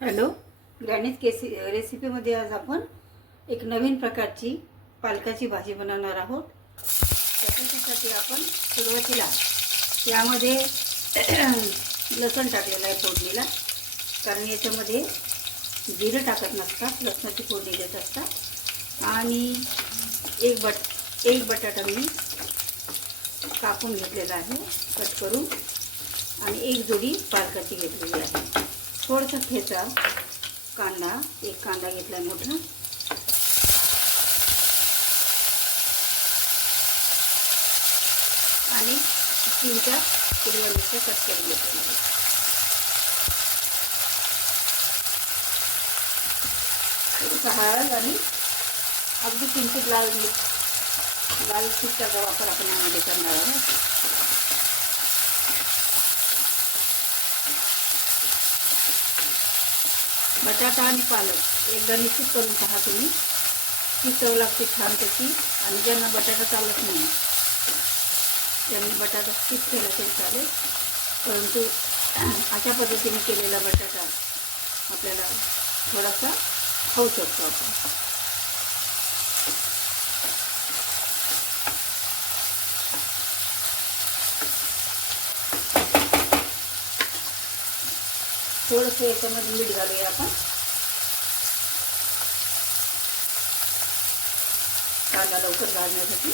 Hello, ग्रॅनीज रेसिपीमध्ये आज आपण एक नवीन प्रकारची पालकाची भाजी बनवणार आहोत। त्याच्यासाठी आपण सुरुवातीला यामध्ये लसूण टाकलेला आहे फोडणीला, कारण याच्यामध्ये जिरं टाकत नसतात, लसणाची फोडणी देत असतात। आणि एक बटाटा मी कापून घेतलेला आहे कट करून, आणि एक जोडी पालकाची घेतलेली आहे। थोडासा ठेचा कांदा, एक कांदा घेतला मोठा, आणि 3-4 हिरव्या मिरच्या कट करून घेतलेल्या। हळद आणि अगदी किंचित लाल तिखटाचा वापर आपण यामध्ये करणार आहोत। बटाटा आणि पालक एकदा निश्चित करून पहा तुम्ही, ती चव लागते छान त्याची। आणि ज्यांना बटाटा चालत नाही त्यांनी बटाटा स्किप केला तरी चालेल, परंतु अशा पद्धतीने केलेला बटाटा आपल्याला थोडासा खाऊ शकतो आपण। थोडंसं याच्यामध्ये मीठ घालूया आपण, कांदा लवकर घालण्यासाठी।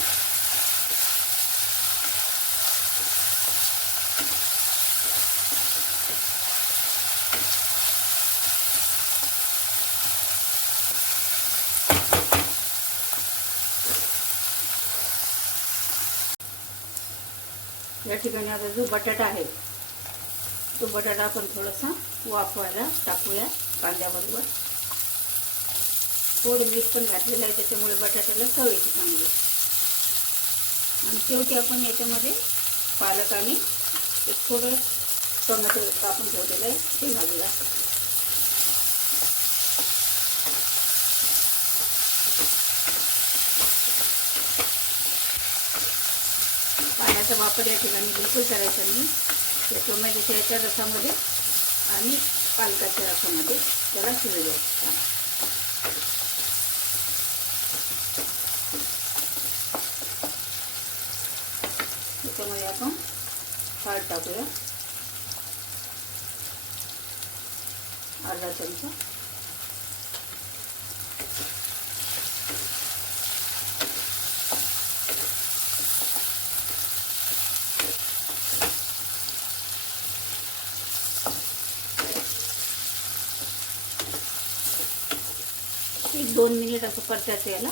या ठिकाणी आता जो बटाटा आहे तो बटाटा आपण थोडासा वाफवायला टाकूया कांद्याबरोबर। थोडं मीठ पण घातलेलं आहे, त्याच्यामुळे बटाट्याला चव येते चांगली। आणि शेवटी आपण याच्यामध्ये पालक आणि एक थोडं टोमॅटो कापून ठेवलेलं आहे ते घालूया। पाण्याचा वापर या ठिकाणी बिलकुल करायचा नाही। त्या टोमॅटोच्या याच्या रसामध्ये आणि पालकाच्या रसामध्ये त्याला शिजू द्यायचं। त्याच्यामध्ये आपण हळद टाकूया, अर्धा चमचा। एक 2 मिनिट असं परतायचं याला।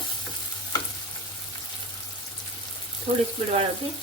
थोडी स्पीड वाढवते।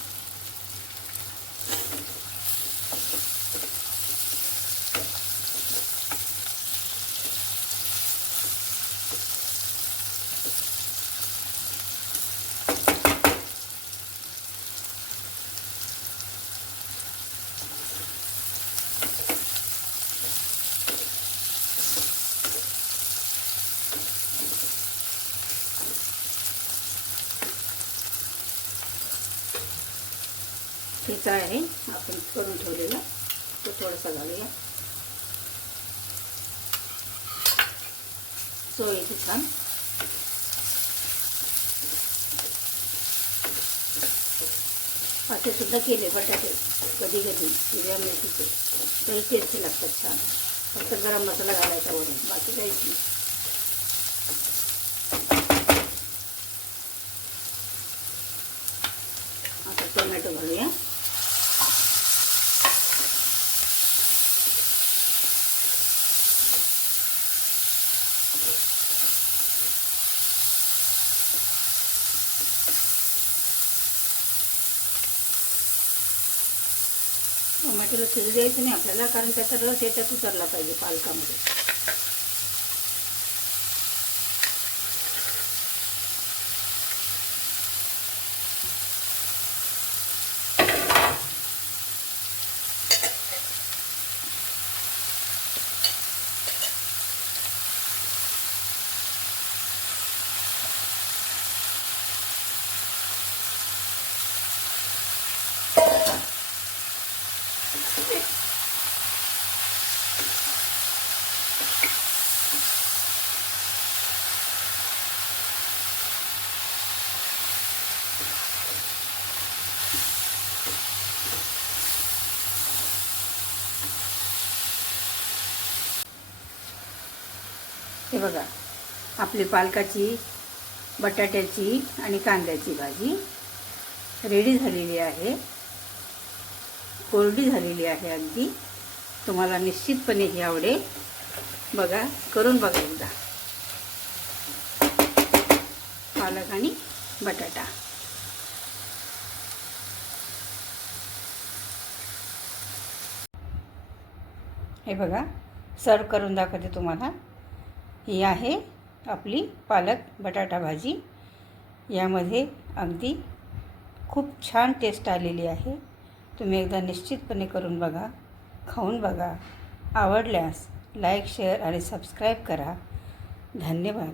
ठेचा आहे आपण करून ठेवलेला, तो थोडासा घालूया, चव येते छान। असे सुद्धा केले बटाटे कधी कधी हिरव्या मिरचीचे, तरी टेस्टी लागतात छान। फक्त गरम मसाला घालायचा वरून, बाकी काहीच नाही। आता टोमॅटो घालूया। टोमॅटोला शिजू द्यायचं नाही आपल्याला, कारण त्याचा रस याच्यात उतरला पाहिजे पालकामध्ये। हे बघा, आपली पालकाची, बटाट्याची आणि कांद्याची भाजी रेडी झालेली आहे. कोरडी झालेली आहे अगदी. तुम्हाला निश्चितपणे ही आवडेल. बघा, करून बघा एकदा. पालक आणि बटाटा. हे बघा, सर्व करून दाखवते तुम्हाला. ही आहे आपली पालक बटाटा भाजी. यामध्ये अगदी खूप छान टेस्ट आलेली आहे. तुम्ही एकदा निश्चितपणे करून बघा, खाऊन बघा. आवडल्यास लाईक, शेअर आणि सबस्क्राईब करा. धन्यवाद.